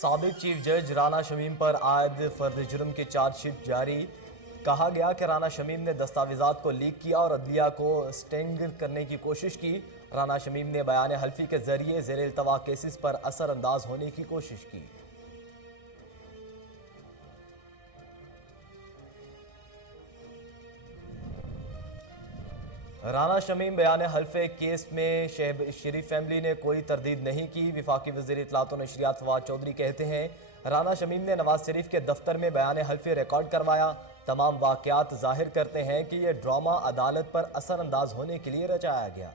साबिक चीफ जज राना शमीम पर आयद फर्द जुर्म की चार्जशीट जारी। कहा गया कि राना शमीम ने दस्तावेजात को लीक किया और अदलिया को स्टिंग करने की कोशिश की। राना शमीम ने बयान हल्फी के जरिए ज़ेर इल्तवा केसेस पर असर अंदाज होने की कोशिश की। राना शमीम बयान हल्फे केस में शरीफ फैमिली ने कोई तरदीद नहीं की। वफाकी वज़ीर इत्तलात और नशरियात फवाद चौधरी कहते हैं राना शमीम ने नवाज शरीफ के दफ्तर में बयान हल्फे रिकॉर्ड करवाया। तमाम वाक़यात जाहिर करते हैं कि यह ड्रामा अदालत पर असर अंदाज होने के लिए रचाया गया।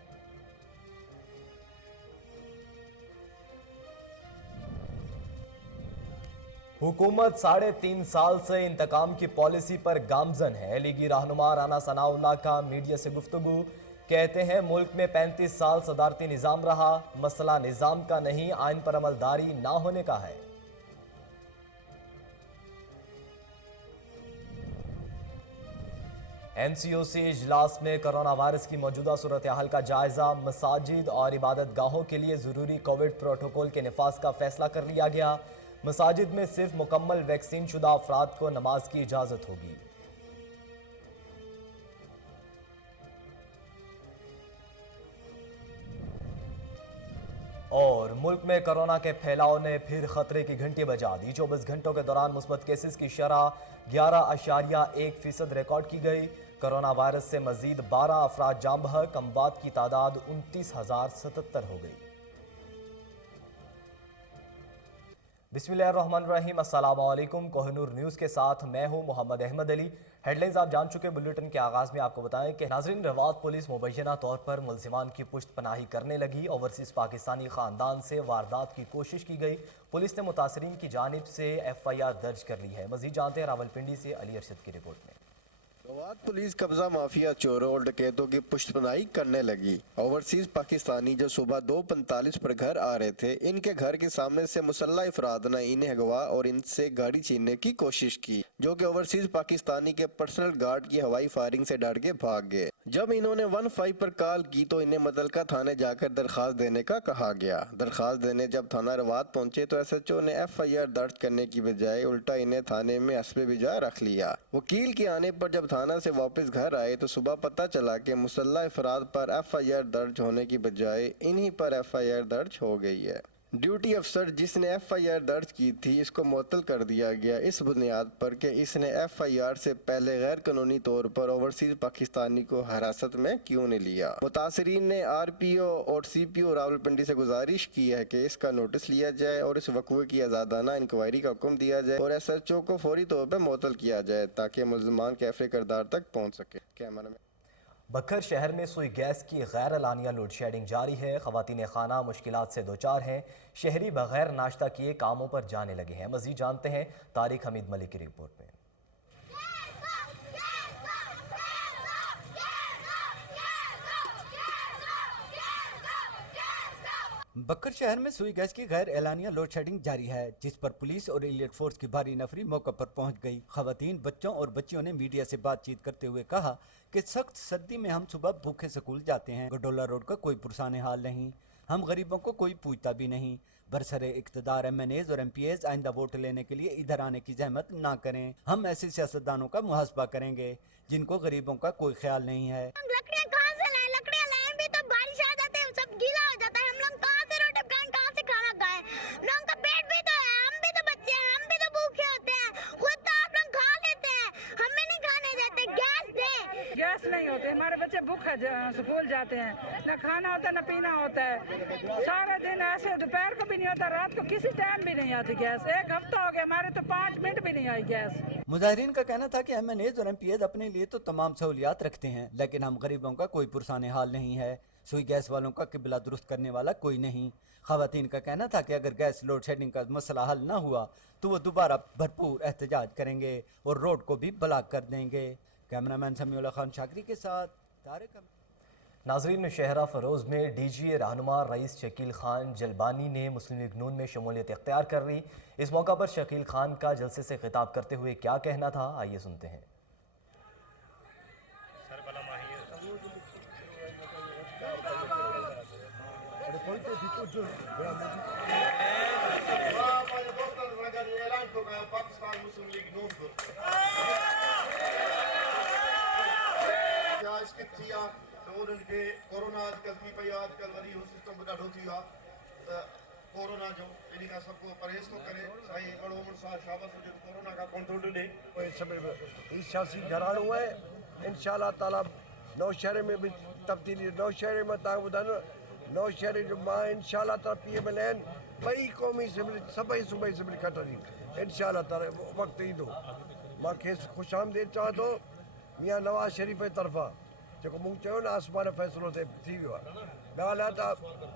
हुकूमत 3.5 साल से इंतकाम की पॉलिसी पर गामजन है। लीगी रहनुमा राना सनाउल्लाह का मीडिया से गुफ्तगू। कहते हैं मुल्क में 35 साल सदारती निज़ाम रहा, मसला निज़ाम का नहीं आइन पर अमलदारी ना होने का है। MCOC इजलास में कोरोना वायरस की मौजूदा सूरत हाल का जायजा। मसाजिद और इबादत गाहों के लिए ज़रूरी कोविड प्रोटोकॉल के नफाज का फैसला कर लिया गया। मसाजिद में सिर्फ मुकम्मल वैक्सीन शुदा अफराद को नमाज की इजाज़त होगी। और मुल्क में कोरोना के फैलाव ने फिर खतरे की घंटी बजा दी। 24 घंटों के दौरान मुस्बत केसेस की शरह 11.1% रिकॉर्ड की गई। कोरोना वायरस से मजीद 12 अफराद जान बहक। अमवात की तादाद 29,077 हो गई। बिस्मिल्लाहिर्रहमानिर्रहीम, अस्सलाम वालेकुम। कोहिनूर न्यूज़ के साथ मैं हूं मोहम्मद अहमद अली। हेडलाइंस आप जान चुके। बुलेटिन के आगाज़ में आपको बताएं कि नाज़रीन, रवात पुलिस मुबैना तौर पर मुल्ज़िमान की पुश्त पनाही करने लगी। ओवरसीज़ पाकिस्तानी ख़ानदान से वारदात की कोशिश की गई। पुलिस ने मुतासरीन की जानिब से FIR दर्ज कर ली है। मज़ीद जानते हैं रावलपिंडी से अली अरशद की रिपोर्ट में। रवात पुलिस कब्जा माफिया चोरों और डकैतों की पुश्तपनाही करने लगी। ओवरसीज पाकिस्तानी जो सुबह 2:45 पर घर आ रहे थे, इनके घर के सामने से मुसल्लह अफराद ने इन्हें अगवा और इनसे गाड़ी छीनने की कोशिश की, जो कि ओवरसीज पाकिस्तानी के पर्सनल गार्ड की हवाई फायरिंग से डर के भाग गए। जब इन्होंने 15 पर कॉल की तो इन्हें मुतलका थाने जाकर दरखास्त देने का कहा गया। दरखास्त देने जब थाना रवात पहुंचे तो SHO ने FIR दर्ज करने की बजाय उल्टा इन्हें थाने में हस्बे बिजा रख लिया। वकील के आने पर जब थाना से वापस घर आए तो सुबह पता चला कि मुसल्लह अफराद पर FIR दर्ज होने की बजाय इन्हीं पर FIR दर्ज हो गई है। ड्यूटी अफसर जिसने FIR दर्ज की थी, इसको मुअत्तल कर दिया गया इस बुनियाद पर कि इसने FIR से पहले गैर कानूनी तौर पर ओवरसीज पाकिस्तानी को हिरासत में क्यों नहीं लिया। मुतासरीन ने RPO और CPO रावलपिंडी से गुजारिश की है कि इसका नोटिस लिया जाए और इस वक़्वे की आज़ादाना इंक्वायरी का हुक्म दिया जाए और SHO को फौरी तौर पर मुअत्तल किया जाए ताकि मुल्ज़िमान कैफ़े किरदार तक पहुँच सके। कैमरा में बखर शहर में सुई गैस की गैर एलानिया लोड शेडिंग जारी है। ख़वातीन खाना मुश्किलात से दो चार हैं। शहरी बगैर नाश्ता किए कामों पर जाने लगे हैं। मज़ीद जानते हैं तारिक हमीद मलिक की रिपोर्ट में। बक्कर शहर में सुई गैस की गैर एलानिया लोड शेडिंग जारी है, जिस पर पुलिस और एलियट फोर्स की भारी नफरी मौके पर पहुंच गई। खवातीन, बच्चों और बच्चियों ने मीडिया से बातचीत करते हुए कहा कि सख्त सर्दी में हम सुबह भूखे स्कूल जाते हैं। गडोला रोड का कोई पुरसाने हाल नहीं, हम गरीबों को कोई पूछता भी नहीं। बरसरे इक़्तिदार MNAs और MPAs आइंदा वोट लेने के लिए इधर आने की जहमत ना करें। हम ऐसे सियासतदानों का मुहासबा करेंगे जिनको गरीबों का कोई ख्याल नहीं है। लकड़ियाँ कहाँ से लाएं? लकड़ियाँ लाएं भी तो बारिश आ जाते हैं, सब गीला हो जाता है। हम लोग कहाँ से रोटी पकाएं, कहाँ से खाना खाएं? लोगों का पेट भी तो है, हम भी तो बच्चे हैं, हम भी तो भूखे होते हैं। खुद तो आप लोग खा लेते हैं, हमें नहीं खाने देते। गैस दे। गैस नहीं होते, हमारे बच्चे भूखे स्कूल जाते हैं, न खाना होता न पीना होता है। सारे दिन ऐसे, दोपहर को भी नहीं होता, रात को किसी टाइम भी नहीं आती गैस। एक हफ्ता हो गया, हमारे तो 5 मिनट भी नहीं आई गैस। मुजाहिरीन का कहना था कि MNAs और MPAs अपने लिए तो तमाम सहूलियात रखते हैं, लेकिन हम गरीबों का कोई पुरसाने हाल नहीं है। सुई गैस वालों का किबला दुरुस्त करने वाला कोई नहीं। खवातीन का कहना था कि अगर गैस लोड शेडिंग का मसला हल ना हुआ तो वो दोबारा भरपूर एहतजाज करेंगे और रोड को भी ब्लॉक कर देंगे। कैमरामैन समीउल्लाह खान शाकरी के साथ तारिक। नाजरीन, शहरा फरोज़ में DGA रहनुमा रईस शकील खान जलबानी ने मुस्लिम लीग नून में शमूलियत इख्तियार कर ली। इस मौका पर शकील खान का जलसे से खिताब करते हुए क्या कहना था, आइए सुनते हैं। Muslim League Nozgur. Ja, es gibt hier उन्हनि खे कोरोना अॼुकल्ह थी पई आहे, अॼुकल्ह वरी हू सिस्टम बि ॾाढो थी वियो आहे त कोरोना जो इन खां सभु को परहेज़ थो करे। साईं बड़ो उमिरि सां शाबस हुजे कोरोना खां कंट्रोल ॾे। ये सियासी घरानो है इंशाल्लाह ताला नौशहरे में भी तब्दीली नौशहरे में तव्हां ॿुधायो नौशहरे जो मां इंशाल्लाह ताला PML आहिनि ॿई क़ौमी असेंबली सभई सूबाई असेंबली खटंदी इंशाल्लाह ताला वक़्तु ईंदो। मां खेसि ख़ुशि आमदीद चवां थो मियां नवाज़ शरीफ़ जे तरफ़ां जेको मूं चयो न आसमान फ़ैसिलो थी वियो आहे। ॻाल्हि आहे त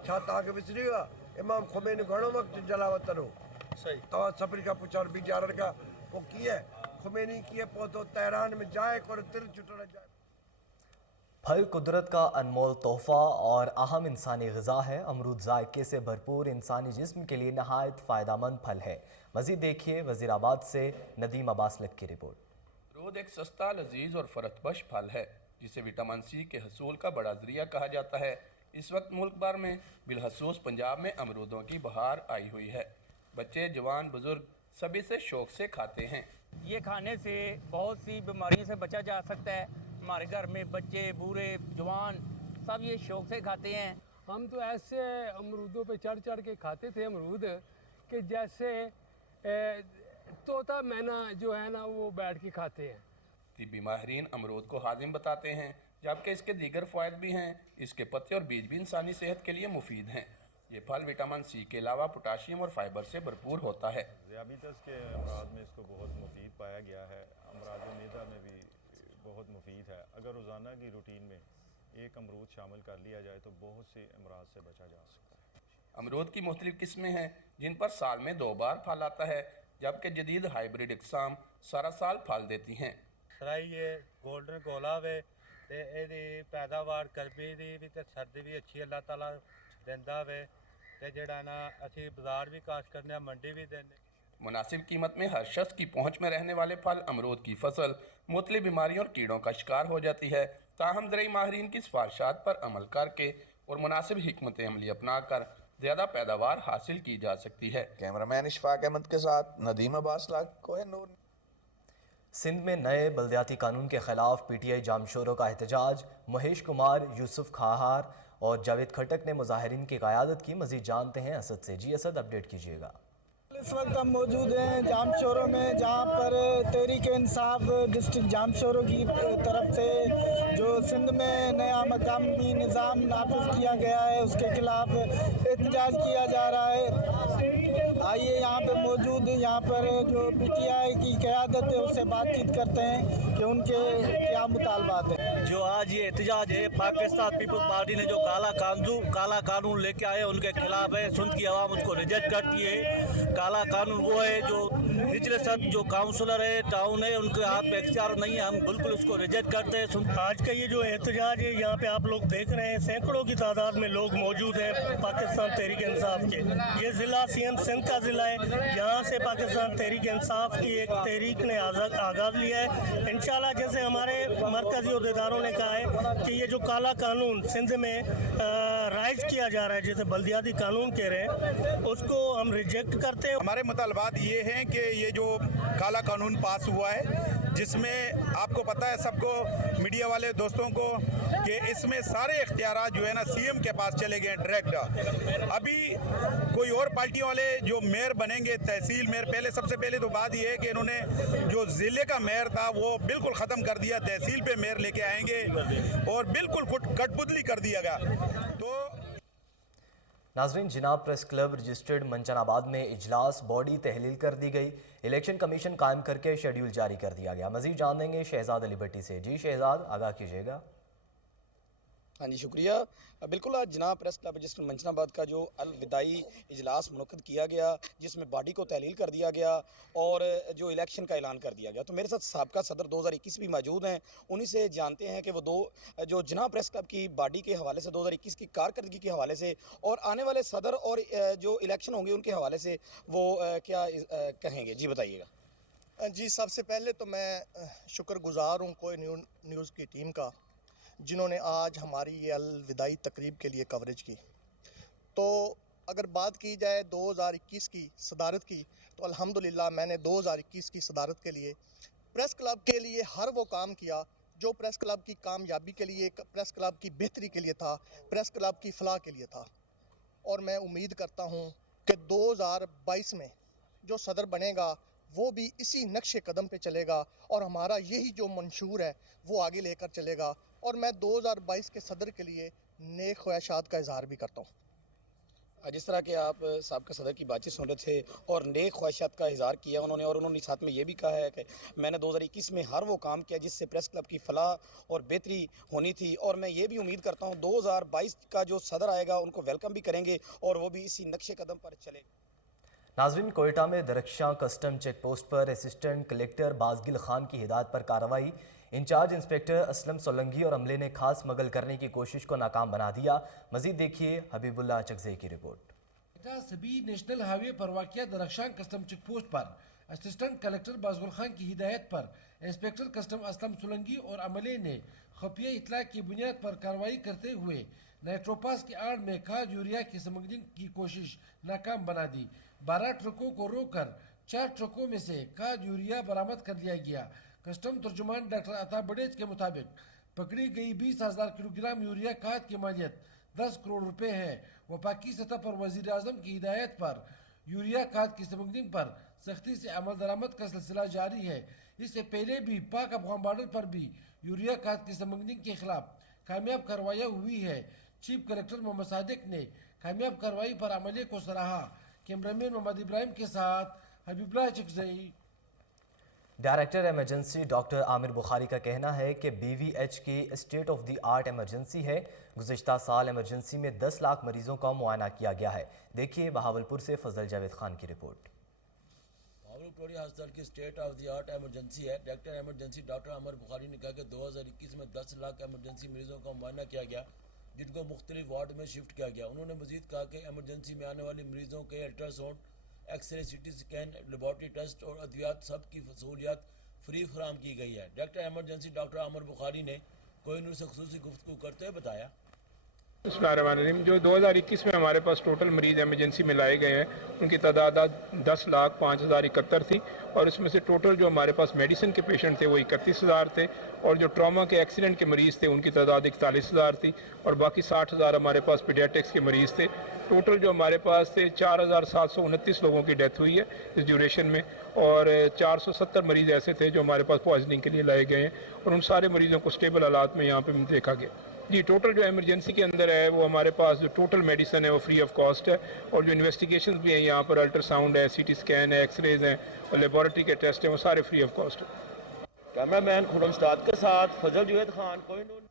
छा तव्हांखे विसरी वियो आहे इमाम ख़ुमैनी घणो वक़्तु जलावत हो तव्हां सभिनी खां पुछां वीचारनि खां पोइ कीअं ख़ुमैनी कीअं पहुतो तेहरान में जाए कोन तिल चुटण जाए। फल कुदरत का अनमोल तोहफा और अहम इंसानी ग़िज़ा है। अमरूद जायके से भरपूर इंसानी जिस्म के लिए नहायत फ़ायदेमंद फल है। मज़ीद देखिए वज़ीराबाद से नदीम अब्बास लक की रिपोर्ट। अमरूद एक सस्ता, लजीज और फ़रतबश फल है जिसे विटामिन C के हसूल का बड़ा ज़रिया कहा जाता है। इस वक्त मुल्क भर में बिलखसूस पंजाब में अमरूदों की बहार आई हुई है। बच्चे, जवान, बुजुर्ग सभी से शौक से खाते हैं। ये खाने से बहुत सी बीमारियों से बचा जा सकता है। हमारे घर में बच्चे, बूढ़े, जवान सब ये शौक से खाते हैं। हम तो ऐसे अमरूदों पे चढ़ चढ़ के खाते थे अमरूद कि जैसे तोता मैना जो है ना वो बैठ के खाते हैं। तिब्बी माहिरीन अमरूद को हाजिम बताते हैं, जबकि इसके दीगर फ़वाइद भी हैं। इसके पत्ते और बीज भी इंसानी सेहत के लिए मुफीद हैं। ये फल विटामिन C के अलावा पोटाशियम और फाइबर से भरपूर होता है। ज़ियाबीतस के अमराज में इसको बहुत मुफीद पाया गया है। अमराज मैदा में भी बहुत मुफीद है। अगर रोज़ाना की रूटीन में एक अमरूद शामिल कर लिया जाए तो बहुत से अमराज से बचा जा सकता है। अमरूद की मुख्तलिफ किस्में हैं जिन पर साल में 2 बार फल आता है, जबकि जदीद हाइब्रिड इकसाम सारा साल फल देती हैं। ये गोल्डन गोला वे ते एदी पैदावार गर्मी दी भी ते सर्दी भी अच्छी अल्लाह ताला देंदा वे ते जेड़ा ना असी बाजार भी काश करने मंडी भी देने। मुनासिब कीमत में हर शख्स की पहुँच में रहने वाले फल अमरूद की फसल मुख्तलिफ बीमारियों और कीड़ों का शिकार हो जाती है। ताहम ज़राई माहिरीन की सिफारिशात पर अमल करके और मुनासिब हिकमत अमली अपना कर ज़्यादा पैदावार हासिल की जा सकती है। कैमरामैन इशफाक अहमद के साथ नदीम अब्बास कोहिनूर। सिंध में नए बल्दियाती कानून के खिलाफ PTI जामशोरों का एहतजाज। महेश कुमार, यूसुफ खाहार और जावेद खटक ने मुजाहिरीन की क़यादत की। मज़ीद जानते हैं असद से। जी असद, अपडेट कीजिएगा। इस वक्त हम मौजूद हैं जामशोरों में, जहां पर तहरीक इंसाफ डिस्ट्रिक्ट जामशोरों की तरफ से जो सिंध में नया मकामी निज़ाम नाफिज किया गया है उसके खिलाफ एहतजाज किया जा रहा है। आइए यहाँ पे मौजूद यहाँ पर जो PTI की क़यादत है उससे बातचीत करते हैं कि उनके क्या मुतालबात हैं। जो आज ये एहतजाज है पाकिस्तान पीपल्स पार्टी ने जो काला कानून लेके आए उनके खिलाफ है। सिंध की आवाम उसको रिजेक्ट करती है। काला कानून वो है जो निचले सतह जो काउंसलर है, टाउन है, उनके हाथ में इख्तियार नहीं है। हम बिल्कुल उसको रिजेक्ट करते हैं। आज का ये जो एहतजाज है यहाँ पे आप लोग देख रहे हैं सैकड़ों की तादाद में लोग मौजूद हैं पाकिस्तान तहरीक इंसाफ के। ये ज़िला CM सिंध का ज़िला है। यहाँ से पाकिस्तान तहरीक इंसाफ की एक तहरीक ने आगाज़ लिया है। इंशाल्लाह जैसे हमारे मरकज़ी अहदेदारों ने कहा है कि ये जो काला कानून सिंध में राइज किया जा रहा है, जैसे बल्दियाती कानून कह रहे हैं, उसको हम रिजेक्ट करते हैं। हमारे मुतालबात ये हैं कि ये जो काला कानून पास हुआ है जिसमें आपको पता है सबको, मीडिया वाले दोस्तों को, कि इसमें सारे इख्तियारात जो है ना CM के पास चले गए डायरेक्ट। अभी कोई और पार्टियों वाले जो मेयर बनेंगे, तहसील मेयर, पहले सबसे पहले तो बात ये है कि इन्होंने जो ज़िले का मेयर था वो बिल्कुल ख़त्म कर दिया, तहसील पे मेयर लेके आएंगे और बिल्कुल कठपुतली कर दिया गया। तो नाज़रीन, जनाब प्रेस क्लब रजिस्टर्ड मंचनाबाद में इजलास बॉडी तहलील कर दी गई। इलेक्शन कमीशन कायम करके शेड्यूल जारी कर दिया गया। मज़ीद जान देंगे शहजाद अली भट्टी से। जी शहजाद, आगाह कीजिएगा। हाँ जी, शुक्रिया। बिल्कुल, आज जनाब प्रेस क्लब रजिस्टर मंचनाबाद का जो अलविदाई इजलास मुनक़्क़द किया गया, जिसमें बॉडी को तहलील कर दिया गया और जो इलेक्शन का ऐलान कर दिया गया। तो मेरे साथ साबका सदर 2021 भी मौजूद हैं। उन्हीं से जानते हैं कि वो जो जनाब प्रेस क्लब की बॉडी के हवाले से 2021 की कारकर्दगी के हवाले से और आने वाले सदर और जो इलेक्शन होंगे उनके हवाले से वो क्या कहेंगे। जी बताइएगा। जी, सबसे पहले तो मैं शुक्रगुज़ार हूँ कोई न्यूज़ की टीम का, जिन्होंने आज हमारी ये अलविदाई तकरीब के लिए कवरेज की। तो अगर बात की जाए 2021 की सदारत की, तो अल्हम्दुलिल्लाह मैंने 2021 की सदारत के लिए प्रेस क्लब के लिए हर वो काम किया जो प्रेस क्लब की कामयाबी के लिए, प्रेस क्लब की बेहतरी के लिए था, प्रेस क्लब की फलाह के लिए था। और मैं उम्मीद करता हूँ कि 2022 में जो सदर बनेगा वो भी इसी नक्शे कदम पे चलेगा और हमारा यही जो मंशूर है वो आगे लेकर चलेगा। और मैं 2022 के सदर के लिए नेक ख्वाहिशात का इजहार भी करता हूँ। जिस तरह के आप साबका सदर की बातचीत सुन रहे थे और नेक ख्वाहिशात का इजहार किया उन्होंने, और उन्होंने साथ में ये भी कहा है कि मैंने 2021 में हर वो काम किया जिससे प्रेस क्लब की फलाह और बेहतरी होनी थी, और मैं ये भी उम्मीद करता हूँ 2022 का जो सदर आएगा उनको वेलकम भी करेंगे और वो भी इसी नक्शे कदम पर चले। नाजरीन, कोयटा में दरख्शां कस्टम चेक पोस्ट पर असिस्टेंट कलेक्टर बाजगिल खान की हिदायत पर कार्रवाई। इंचार्ज इंस्पेक्टर असलम सोलंगी और अमले ने खास स्मगल करने की कोशिश को नाकाम बना दिया। मजीद देखिए हबीबुल्लाह चकज़ई की रिपोर्ट। सभी नेशनल हाईवे पर वाक़िया दरख्शां कस्टम चेक पोस्ट पर असिस्टेंट कलेक्टर बाजगुल खान की हिदायत पर इंस्पेक्टर कस्टम असलम सोलंगी और अमले ने खुफिया इतला की बुनियाद पर कार्रवाई करते हुए नाइट्रोपास की आड़ में खाद यूरिया की स्मगलिंग की कोशिश नाकाम बना दी। 12 ट्रकों को रोककर 4 ट्रकों में से खाद यूरिया बरामद कर लिया गया। कस्टम तर्जुमान डॉक्टर अता बड़ेज के मुताबिक पकड़ी गई 20,000 किलोग्राम यूरिया खाद की मालियत 10 करोड़ रुपए है। वफाकी सतह पर वजीर आजम की हिदायत पर यूरिया खाद की स्मगलिंग पर सख्ती से अमल दरामद का सिलसिला जारी है। इससे पहले भी पाक अफगान बॉर्डर पर भी यूरिया खाद की स्मगलिंग के खिलाफ कामयाब कार्रवाई हुई है। चीफ कलेक्टर मोहम्मद सादिक ने कामयाब कार्रवाई पर अमले को सराहा। कैमरामैन मोहम्मद इब्राहिम के साथ Habibullah Chakzai. Director emergency doctor Aamir Bukhari का कहना है कि BVH की state of the art emergency है। गुज़िश्ता साल इमरजेंसी में 10 लाख मरीजों का मुआयना किया गया है। देखिए बहावलपुर से फजल जावेद खान की रिपोर्ट। बहावलपुर अस्पताल की state of the art emergency है। Director emergency doctor Aamir Bukhari ने कहा कि 2021 में 10 लाख इमरजेंसी मरीजों का मुआयना किया गया, जिनको मुख्तलिफ वार्ड में शिफ्ट किया गया। उन्होंने मजीद कहा कि इमरजेंसी में आने वाले मरीजों के ultrasound, x-ray, CT scan, laboratory test और अद्वियात सब की सहूलियात फ्री फराम की गई है। Director emergency doctor Aamir Bukhari ने कोहिनूर से खुसूसी गुफ्तगू करते हुए बताया, जो 2021 में हमारे पास टोटल मरीज़ एमरजेंसी में लाए गए हैं उनकी तादाद 10,05,071 थी, और इसमें से टोटल जो हमारे पास मेडिसिन के पेशेंट थे वो 31,000 थे, और जो ट्रॉमा के एक्सीडेंट के मरीज़ थे उनकी तादाद 41,000 थी, और बाकी 60,000 हमारे पास पीडियाट्रिक्स के मरीज़ थे। टोटल जो हमारे पास थे 4,729 लोगों की डेथ हुई है इस ड्यूरेशन में, और 470 मरीज़ ऐसे थे जो हमारे पास पॉइजनिंग के लिए लाए गए हैं, और उन सारे मरीज़ों को स्टेबल हालात में यहाँ पर देखा गया। जी, टोटल जो इमरजेंसी के अंदर है वो हमारे पास जो टोटल मेडिसिन है वो फ्री ऑफ कॉस्ट है, और जो इन्वेस्टिगेशन भी हैं यहाँ पर अल्ट्रासाउंड है, CT स्कैन है, एक्सरेज हैं और लेबॉरेटरी के टेस्ट हैं, वो सारे फ्री ऑफ कॉस्ट है। कैमरामैन खुरम उस्ताद के साथ फजल जावेद खान, कोहिनूर।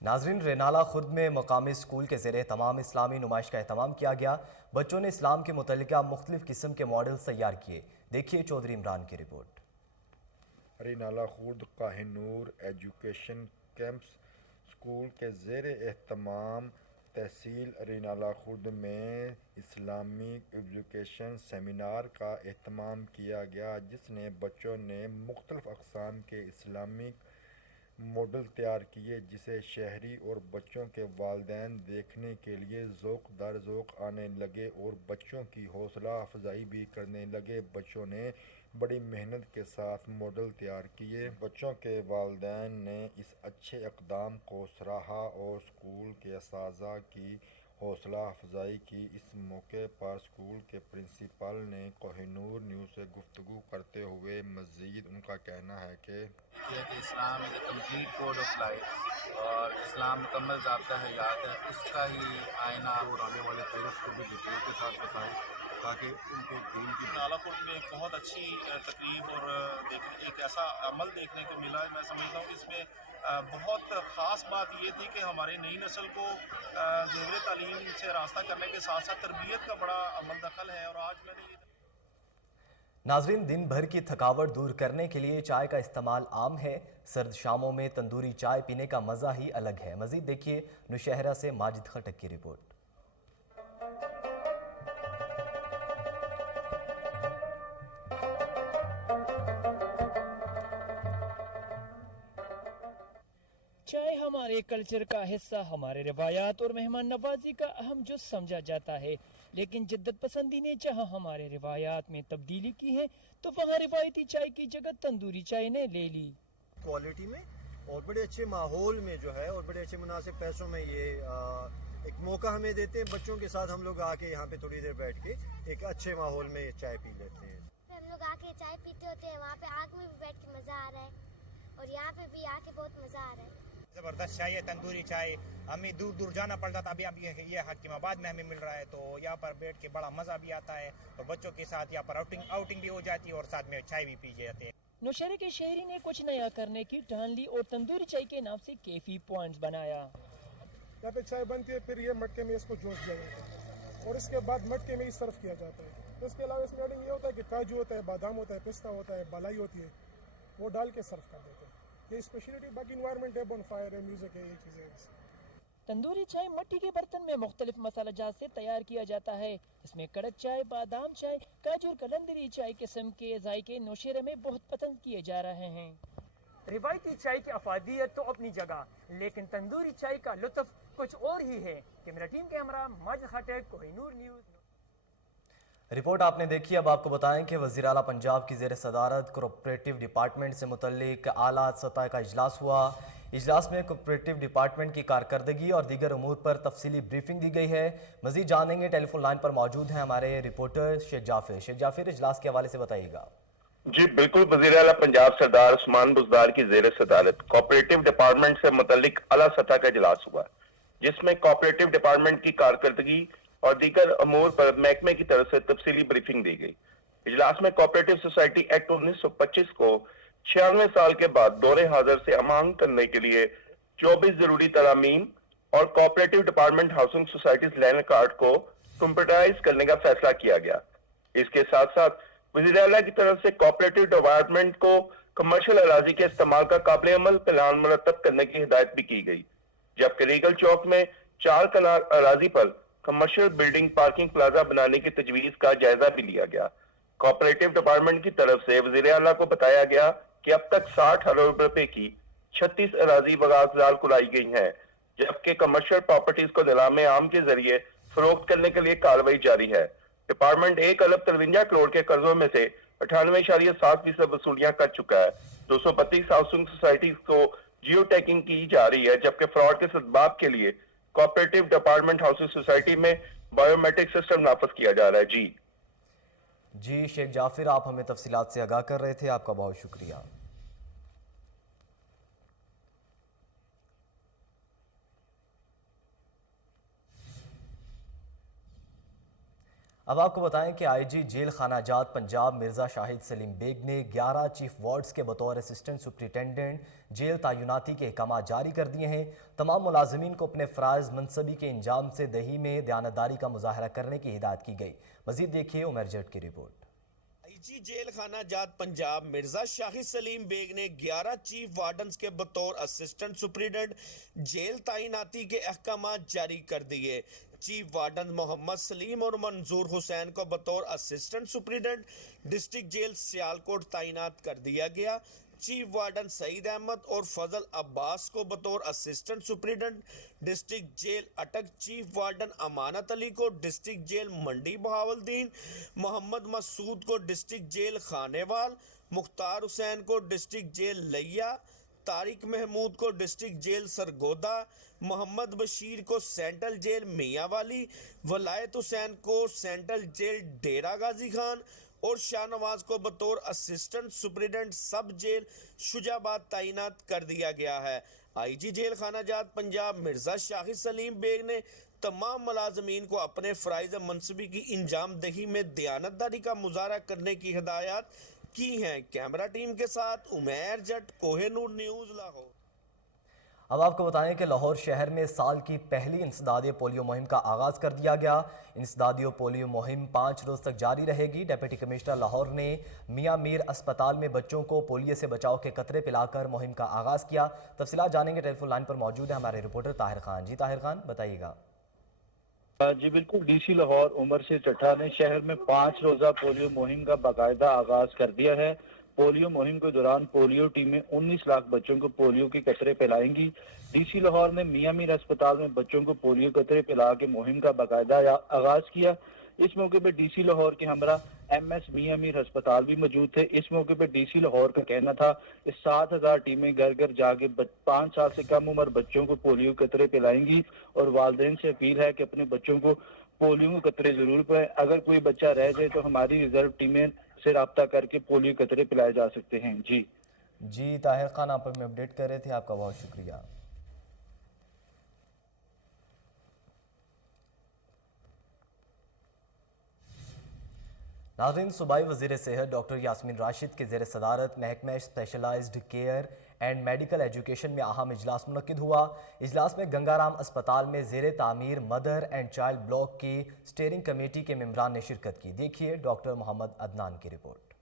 नाजरीन, रेनाला खुर्द में मकामी स्कूल के ज़ेरे तमाम इस्लामी नुमाइश का एहतमाम किया गया। बच्चों ने इस्लाम के मुतल्लिका मुख्तलिफ किस्म के मॉडल्स तैयार किए। देखिए चौधरी इमरान की report. Renala Khurd Kohinoor education camps school के ज़ेर एहतमाम तहसील रेनाला खुर्द में इस्लामिक एजुकेशन सेमिनार का एहतमाम किया गया, जिसने बच्चों ने मुख्तलिफ अक़साम के इस्लामिक मॉडल तैयार किए, जिसे शहरी और बच्चों के वालिदैन देखने के लिए ज़ौक़ दर ज़ौक़ आने लगे और बच्चों की हौसला अफजाई भी करने लगे। बच्चों ने बड़ी मेहनत के साथ मॉडल तैयार किए। बच्चों के वालिदैन ने इस अच्छे इक़दाम को सराहा और स्कूल के असातिज़ा की हौसला अफजाई की। इस मौके पर स्कूल के प्रिंसिपल ने कोहिनूर न्यूज़ से गुफ्तगू करते हुए मज़ीद उनका कहना है कि Islam is a complete code of life और इस्लाम मुकम्मल ज़ाब्ता हयात है, उसका ही आईना और आने वाले पेरेंट्स को भी डिटेल के साथ बताएं ताकि उनको दिन की रेनाला खुर्द में एक बहुत अच्छी तकरीब और एक ऐसा अमल देखने को मिला है। मैं समझता हूँ इसमें बहुत ख़ास बात ये थी कि हमारी नई नस्ल को ज़ेवर तालीम से रास्ता करने के साथ साथ तरबियत का बड़ा अमल दखल है। और आज मैंने ये नाजरीन, दिन भर की थकावट दूर करने के लिए चाय का इस्तेमाल आम है। सर्द शामों में तंदूरी चाय पीने का मज़ा ही अलग है। मज़ीद देखिए नौशहरा से माजिद खटक की रिपोर्ट। चाय हमारे कल्चर का हिस्सा, हमारे रिवायात और मेहमान नवाजी का अहम जुज़ समझा जाता है। लेकिन जिद्दत पसंदी ने जहां हमारे रिवायात में तब्दीली की है तो वहां रिवायती चाय की जगह तंदूरी चाय ने ले ली। क्वालिटी में और बड़े अच्छे माहौल में जो है और बड़े अच्छे मुनासिब पैसों में ये एक मौका हमें देते हैं। बच्चों के साथ हम लोग आके यहाँ पे थोड़ी देर बैठ के एक अच्छे माहौल में चाय पी लेते हैं। हम लोग आके चाय पीते होते हैं, वहाँ पे आग में भी बैठ के मज़ा आ रहा है और यहाँ पे भी आके बहुत मज़ा आ रहा है। ज़बरदस्त चाय है, तंदूरी चाय। हमें दूर दूर जाना पड़ता था, अभी ये हकीमाबाद में हमें मिल रहा है, तो यहाँ पर बैठ के बड़ा मज़ा भी आता है। तो बच्चों के साथ यहाँ पर आउटिंग भी हो जाती है और साथ में चाय भी पी जाते हैं। नौशहरे के शहरी ने कुछ नया करने की ठान ली और तंदूरी चाय के नाम से कैफी पॉइंट्स बनाया। यहाँ पे चाय बनती है, फिर ये मटके में इसको जोश दिया जाता है और इसके बाद मटके में ही सर्व किया जाता है। इसके अलावा इसमें एडिंग ये होता है कि काजू होता है, बादाम होता है, पिस्ता होता है, मलाई होती है, वो डाल के सर्व कर देते हैं। ये स्पेशलिटी, बाकी इन्वायरमेंट है, बोनफायर है, म्यूजिक है, ये चीज़ें। तंदूरी चाय मिट्टी के बर्तन में मुख्तलिफ मसाला जात से तैयार किया जाता है। इसमें कड़क चाय, बादाम चाय, काजू और कलंदरी चाय किस्म के जायके नौशहरे में बहुत पसंद किए जा रहे हैं। रिवायती चाय की अफादियत तो अपनी जगह, लेकिन तंदूरी चाय का लुत्फ कुछ और ही है। कैमरा टीम के हमरा माजिद खाटेक, कोहिनूर न्यूज़। रिपोर्ट आपने देखी। अब आपको बताएं कि वज़ीर आला पंजाब की ज़ेर सदारत कोऑपरेटिव डिपार्टमेंट से मुतल्लिक आला सतह का इजलास हुआ। इजलास में कोऑपरेटिव डिपार्टमेंट की कारकर्दगी और दीगर उमूर पर तफसीली ब्रीफिंग दी गई है। मज़ीद जानेंगे, टेलीफोन लाइन पर मौजूद हैं हमारे रिपोर्टर शेख जाफिर। शेख जाफिर, इजलास के हवाले से बताइएगा। जी बिल्कुल, वज़ीर आला पंजाब सरदार उस्मान बुज़दार की ज़ेर सदारत कोऑपरेटिव डिपार्टमेंट से मुतल्लिक आला सतह का इजलास हुआ, जिसमें कोऑपरेटिव डिपार्टमेंट की कारकर्दगी और दीगर अमूर पर महकमे की तरफ से तफसीली ब्रीफिंग दी गई। इजलास में कोऑपरेटिव सोसाइटी एक्ट 1925 को 96 साल के बाद दौरे हाजिर से अमांग करने के लिए 24 जरूरी तरामीम और cooperative department housing societies land card को कंप्यूटराइज करने का फैसला किया गया। इसके साथ साथ वज़ीर आला की तरफ से कोऑपरेटिव डिपार्टमेंट को कमर्शियल अराजी के इस्तेमाल का काबिल अमल प्लान मुरतब करने की हिदायत भी की गई, जबकि रीगल चौक में 4 कनाल अराजी पर कमर्शियल बिल्डिंग पार्किंग प्लाजा बनाने की तजवीज का जायजा भी लिया गया। कोऑपरेटिव डिपार्टमेंट की तरफ से वज़ीर आला को बताया गया कि अब तक 60 अरब रुपए की 36 अराजी वगाज़ाल कुलाई गई हैं, जबकि कमर्शियल प्रॉपर्टीज को नीलाम आम के जरिए फरोख्त करने के लिए कार्रवाई जारी है। डिपार्टमेंट 1 अरब 53 करोड़ के कर्जों में से 98.7% वसूलियां कर चुका है। 232 हाउसिंग सोसाइटीज को जियो टैगिंग की जा रही है, जबकि फ्रॉड के सदबाब के लिए कोऑपरेटिव डिपार्टमेंट हाउसिंग सोसाइटी में बायोमेट्रिक सिस्टम नाफिज किया जा रहा है। जी शेख जाफिर, आप हमें तफसीलात से आगाह कर रहे थे, आपका बहुत शुक्रिया। अब आपको बताएं कि आईजी जेल खानाजात पंजाब मिर्ज़ा शाहिद सलीम बेग ने 11 चीफ वार्ड्स के बतौर असिस्टेंट सुप्रिटेंडेंट जेल तैनाती के अहकाम जारी कर दिए हैं। तमाम मुलाजमीन को अपने फ़राइज़ मनसबी के इंजाम से दही में दयानतदारी का मुजाहरा करने की हिदायत की गई। मज़ीद देखिए उमर जट की रिपोर्ट। आईजी जेल खानाजात पंजाब मिर्जा शाहिद सलीम बेग ने 11 चीफ वार्डन्स के बतौर असिस्टेंट सुप्रिटेंडेंट जेल तैनाती के अहकाम जारी कर दिए। चीफ वार्डन मोहम्मद सलीम और मंजूर हुसैन को बतौर assistant superintendent district jail Sialkot तैनात कर दिया गया। चीफ वार्डन सईद अहमद और फजल अब्बास को बतौर assistant superintendent district jail Attock, chief warden Amanat Ali को डिस्ट्रिक्ट जेल मंडी बहावलदीन, मोहम्मद मसूद को डिस्ट्रिक्ट जेल खानेवाल, मुख्तार हुसैन को डिस्ट्रिक्ट जेल लिया, तारिक महमूद को डिस्ट्रिक्ट जेल सरगोदा, मोहम्मद बशीर को सेंट्रल जेल मियांवाली, वलायत हुसैन को सेंट्रल जेल डेरा गाजी खान और शाहनवाज को बतौर assistant superintendent sub jail Shujabad तैनात कर दिया गया है। आईजी जेल खानाजात पंजाब मिर्जा शाहिद सलीम बेग ने तमाम मुलाजमीन को अपने फ़राइज़ मनसबी की इंजाम दही में दयानतदारी का मुजाहरा करने की हिदायत की हैं। कैमरा टीम के साथ उमर जट, कोहिनूर न्यूज़, लाहौर। अब आपको बताएं कि लाहौर शहर में साल की पहली इंसदादी पोलियो मुहिम का आगाज़ कर दिया गया। इंसदादी पोलियो मुहिम 5 रोज़ तक जारी रहेगी। डिप्टी कमिश्नर लाहौर ने मियां मीर अस्पताल में बच्चों को पोलियो से बचाव के कतरे पिलाकर मुहिम का आगाज़ किया। तफसीलात जानेंगे, टेलीफोन लाइन पर मौजूद है हमारे रिपोर्टर ताहिर खान। जी ताहिर खान, बताइएगा। जी बिल्कुल, डीसी लाहौर उमर से चट्टा ने शहर में 5 रोज़ा पोलियो मुहिम का बाकायदा आगाज़ कर दिया है। पोलियो मुहिम के दौरान पोलियो टीमें 19 लाख बच्चों को पोलियो के कतरे पिलाएंगी। डीसी लाहौर ने मियां मीर अस्पताल में बच्चों को पोलियो कतरे पिला के मुहिम का बाकायदा आगाज किया। इस मौके पर डीसी लाहौर के हमरा MS मियां मीर अस्पताल भी मौजूद थे। इस मौके पर डीसी लाहौर का कहना था कि 7,000 टीमें घर घर जाके 5 साल से कम उम्र बच्चों को पोलियो कतरे पिलाएंगी और वालिदैन से अपील है कि अपने बच्चों को पोलियो के कतरे जरूर पिलाएं। अगर कोई बच्चा रह जाए तो हमारी रिजर्व टीमें से राब्ता करके पोलियो कतरे पिलाए जा सकते हैं। जी ताहिर खान आप हमें अपडेट कर रहे थे, आपका बहुत शुक्रिया। नाज़रीन, सूबाई वज़ीर सेहत डॉक्टर यास्मीन राशिद के ज़ेर सदारत महकमा specialised care and medical education में अहम इजलास मुनक्किद हुआ। इजलास में गंगाराम अस्पताल में ज़ेर तामीर मदर एंड चाइल्ड ब्लॉक की स्टीयरिंग कमेटी के मेंबरान ने शिरकत की। देखिए डॉक्टर मोहम्मद अदनान की रिपोर्ट।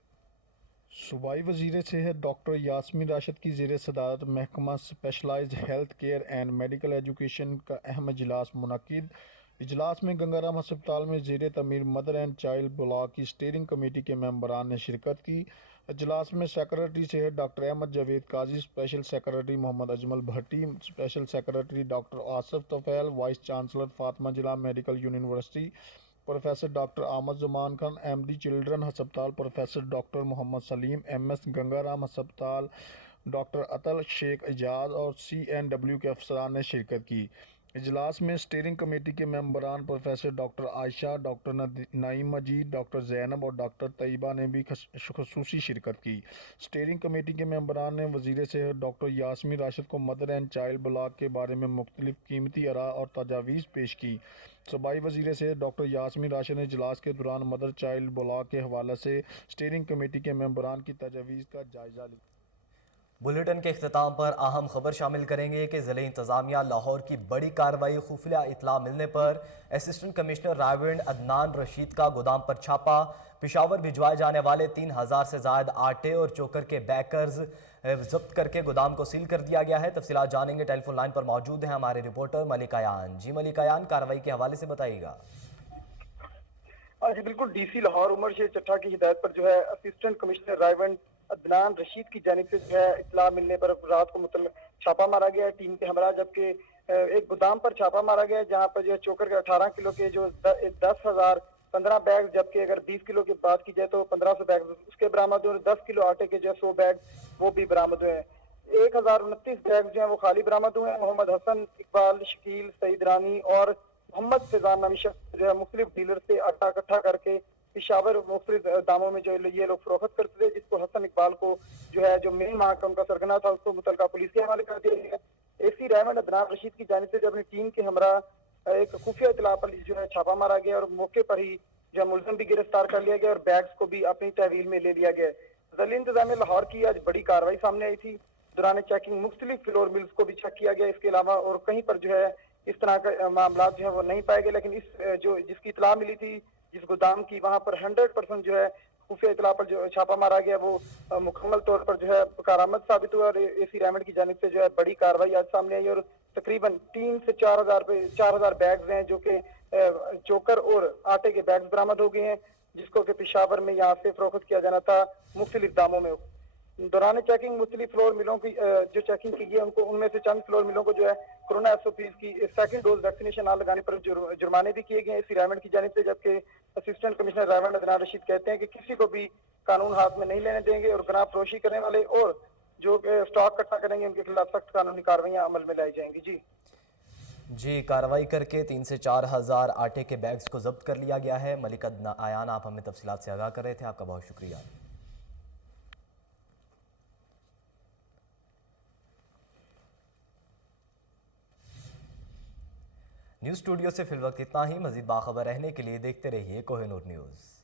सूबाई वज़ीर सेहत डॉक्टर यास्मीन राशिद की ज़ेर सदारत महकमा specialised health care and medical education का अहम इजलास मुनक्किद। इजलास में गंगाराम अस्पताल में ज़ेर तमीर मदर एंड चाइल्ड ब्लॉक की स्टीयरिंग कमेटी के मेंबरान ने शिरकत की। इजलास में सेक्रेटरी सेहत doctor Ahmad Javed Qazi, special secretary Mohammad Ajmal Bhatti, special secretary doctor Asif Tufail, vice chancellor Fatima Jinnah medical university professor doctor Amad Zaman Khan, MD children अस्पताल professor doctor Mohammad Salim, MS Gangaram अस्पताल डॉक्टर अतल शेख एजाज और CNW के अफसरान ने शिरकत की। इजलास में स्टीयरिंग कमेटी के मेंबरान professor doctor Ayesha, doctor Naeem Majeed, doctor Zainab और डॉक्टर तैयबा ने भी खसूसी शिरकत की। स्टीयरिंग कमेटी के मेंबरान ने वज़ीर सेहत डॉक्टर यास्मीन राशिद को मदर एंड चाइल्ड ब्लॉक के बारे में मुख्तलिफ कीमती आरा और तजावीज़ पेश की। सूबाई वज़ीर सेहत डॉक्टर यास्मीन राशिद ने इजलास के दौरान मदर चाइल्ड ब्लॉक के हवाले से स्टीयरिंग कमेटी के मेंबरान की तजावीज़ का जायज़ा लिया। बुलेटिन के इख्तिताम पर अहम खबर शामिल करेंगे कि ज़िले इंतज़ामिया लाहौर की बड़ी कार्रवाई। खुफिया इतला मिलने पर असिस्टेंट कमिश्नर रायविंड अदनान रशीद का गोदाम पर छापा। पेशावर भिजवाए जाने वाले 3,000 से ज़ायद आटे और चोकर के बैकर्स जब्त करके गोदाम को सील कर दिया गया है। तफसीलात जानेंगे, टेलीफोन लाइन पर मौजूद हैं हमारे रिपोर्टर मलिकायान। जी मलिकायान, कार्रवाई के हवाले से बताइएगा। जी बिल्कुल, DC लाहौर उमर शेर चट्ठा की हिदायत पर जो है असिस्टेंट कमिश्नर रायविंड अदनान रशीद की जानिब से जो है इतला मिलने पर रात को मुतल्लिक छापा मारा गया है टीम के हमरा, जबकि एक गोदाम पर छापा मारा गया है जहां पर जो है चोकर के 18 किलो के जो 10,015 बैग, जबकि अगर 20 किलो की बात की जाए तो 1,500 बैग उसके बरामद हुए। 10 किलो आटे के जो 100 बैग वो भी बरामद हुए हैं। 1,029 बैग जो है वो खाली बरामद हुए हैं। मोहम्मद हसन, इकबाल, शकील, सईद रानी और मोहम्मद फैजान नामी शख्स जो है मुख्तलिफ डीलर से आटा इकट्ठा करके पेशावर मुख्तलिफ दामों में जो ये लोग फरोख्त करते थे, जिसको हसन इकबाल को जो है जो मेन वहाँ का उनका सरगना था उसको मुतलका पुलिस के हवाले कर दिया गया। AC रायविंड अदनान रशीद की जानिब से जब अपनी टीम के हमरा एक खुफिया इतला पर जो है छापा मारा गया और मौके पर ही जो मुलजिम भी गिरफ्तार कर लिया गया और बैग्स को भी अपनी तहवील में ले लिया गया। ज़िला इंतज़ामिया लाहौर की आज बड़ी कार्रवाई सामने आई थी। दौरान चेकिंग मुख्तलिफ फ्लोर मिल्स को भी चेक किया गया। इसके अलावा और कहीं पर जो है इस तरह का मामला जो है वो नहीं पाए गए, लेकिन इस जो जिसकी इतला मिली थी जिस गोदाम की, वहाँ पर 100% जो है खुफिया इतला पर जो छापा मारा गया वो मुकम्मल तौर पर जो है कारामद साबित हुआ और AC रायविंड की जानिब से जो है बड़ी कार्रवाई आज सामने आई और तकरीबन 3 से 4,000 बैग्स हैं जो कि चोकर और आटे के बैग्स बरामद हो गए हैं, जिसको कि पेशावर में यहाँ से फरोख्त किया जाना था मुख्तलिफ दामों में। दौरान चेकिंग मुख्तलिफ फ्लोर मिलों की जो चेकिंग की गई उनको उनमें से चंद फ्लोर मिलों को जो है कोरोना SOPs की सेकंड डोज वैक्सीनेशन ना लगाने पर जुर्माने भी किए गए AC रायविंड की जानिब से, जबकि असिस्टेंट कमिश्नर रायविंड अदनान रशीद कहते हैं कि किसी को भी कानून हाथ में नहीं लेने देंगे और गुनाह फरोशी करने वाले और जो स्टॉक इकट्ठा करेंगे उनके खिलाफ सख्त कानूनी कार्रवाइयाँ अमल में लाई जाएंगी। जी कार्रवाई करके 3 से 4,000 आटे के बैग्स को जब्त कर लिया गया है। मलिक आयान, आप हमें तफसीलात से आगाह कर रहे थे, आपका बहुत शुक्रिया। न्यूज़ स्टूडियो से फिलवक्त इतना ही। मज़ीद बाखबर रहने के लिए देखते रहिए कोहिनूर न्यूज़।